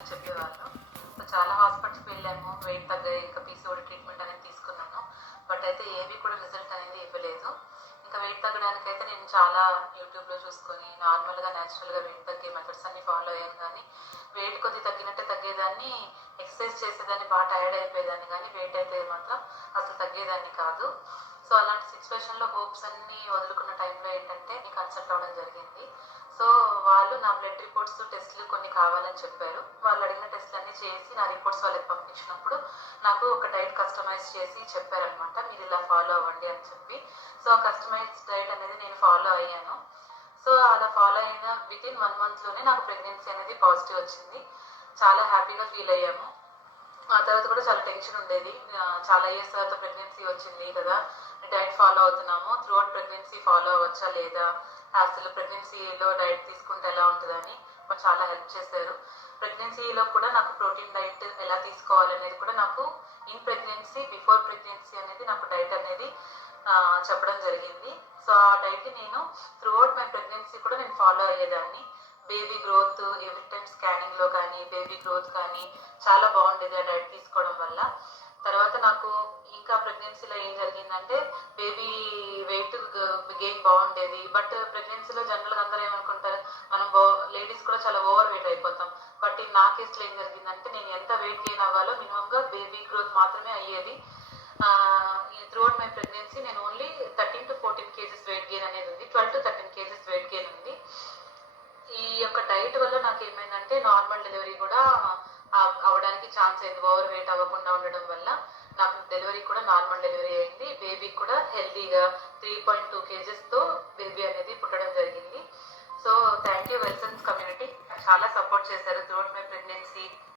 చెప్పేవాళ్ళు. సో చాలా హాస్పిటల్స్‌కి వెళ్ళాము. వెయిట్ తగ్గాయి. ఇంకా పీసీఓడి ట్రీట్మెంట్ అనేది తీసుకున్నాను. బట్ అయితే ఏవి కూడా రిజల్ట్ అనేది ఇవ్వలేదు. ఇంకా వెయిట్ తగ్గడానికైతే నేను చాలా యూట్యూబ్‌లో చూసుకొని నార్మల్‌గా నేచురల్‌గా వెయిట్ తగ్గే మెథడ్స్ అన్నీ ఫాలో అయ్యాను కానీ వెయిట్ కొద్దిగా తగ్గినట్టే తగ్గేదాన్ని. ఎక్సర్సైజ్ చేసేదాన్ని, బాగా టైర్డ్ అయిపోయేదాన్ని కానీ వెయిట్ అయితే మాత్రం అసలు తగ్గేదాన్ని కాదు. సో అలాంటి సిచ్యువేషన్‌లో హోప్స్ అన్నీ వదులుకున్న టైంలో ఏంటంటే కన్సల్ట్ అవ్వడం జరిగింది. సో వాళ్ళు నా బ్లడ్ రిపోర్ట్స్, టెస్టులు కొన్ని కావాలని చెప్పారు. వాళ్ళు అడిగిన టెస్టులన్నీ చేసి నా రిపోర్ట్స్ వాళ్ళకి పంపించినప్పుడు నాకు ఒక డైట్ కస్టమైజ్ చేసి చెప్పారనమాట. మీరు ఇలా ఫాలో అవ్వండి అని చెప్పి. సో ఆ కస్టమైజ్డ్ డైట్ అనేది నేను ఫాలో అయ్యాను. సో అలా ఫాలో అయిన వితిన్ 1 మంత్‌లోనే నాకు ప్రెగ్నెన్సీ అనేది పాజిటివ్ వచ్చింది. చాలా హ్యాపీగా ఫీల్ అయ్యాము. ఆ తర్వాత కూడా చాలా టెన్షన్ ఉండేది. చాలా ఇయర్స్ తర్వాత ప్రెగ్నెన్సీ వచ్చింది కదా! డైట్ ఫాలో అవుతున్నాము. త్రూఅవుట్ ప్రెగ్నెన్సీ ఫాలో అవ్వచ్చా లేదా? అసలు ప్రెగ్నెన్సీలో డైట్ తీసుకుంటే ఎలా ఉంటదని వాళ్ళు చాలా హెల్ప్ చేశారు. ప్రెగ్నెన్సీలో కూడా నాకు ప్రోటీన్ డైట్ ఎలా తీసుకోవాలనేది కూడా నాకు ఇన్ ప్రెగ్నెన్సీ, బిఫోర్ ప్రెగ్నెన్సీ అనేది నాకు డైట్ అనేది చెప్పడం జరిగింది. సో ఆ డైట్‌ని నేను త్రూఅవుట్ మై ప్రెగ్నెన్సీ కూడా నేను ఫాలో అయ్యేదాన్ని. బేబీ గ్రోత్ ఎవ్రీ టైమ్ స్కానింగ్‌లో కానీ, బేబీ గ్రోత్ కానీ చాలా బాగుండేది ఆ డైట్ తీసుకోవడం వల్ల. తర్వాత నాకు ఇంకా ప్రెగ్నెన్సీలో ఏం జరిగిందంటే బేబీ వెయిట్ గెయిన్ బాగుండేది. బట్ ప్రెగ్నెన్సీలో జనరల్‌గా అందరూ ఏమనుకుంటారు, మనం లేడీస్ కూడా చాలా ఓవర్ వెయిట్ అయిపోతాం. బట్ నా కేస్‌లో ఏం జరిగిందంటే నేను ఎంత వెయిట్ గెయిన్ అవ్వాలో మినిమమ్‌గా బేబీ గ్రోత్ మాత్రమే అయ్యేది. త్రూఅవుట్ మై ప్రెగ్నెన్సీ నేను ఓన్లీ 13-14 కేజెస్ వెయిట్ గెయిన్ అనేది ఉంది. 12-13 కేజెస్ వెయిట్ గెయిన్ ఉంది. ఈ యొక్క డైట్ వల్ల నాకేమైందంటే నార్మల్ డెలివరీ కూడా అవ్వడానికి ఛాన్స్ అయింది. ఓవర్ వెయిట్ అవ్వకుండా ఉండడం వల్ల నాకు డెలివరీ కూడా నార్మల్ డెలివరీ అయింది. బేబీ కూడా హెల్తీగా 3.2 కేజెస్‌తో బేబీ అనేది పుట్టడం జరిగింది. సో థ్యాంక్ యూ వెల్సన్స్ కమ్యూనిటీ. చాలా సపోర్ట్ చేశారు త్రూఅవుట్ మై ప్రెగ్నెన్సీ.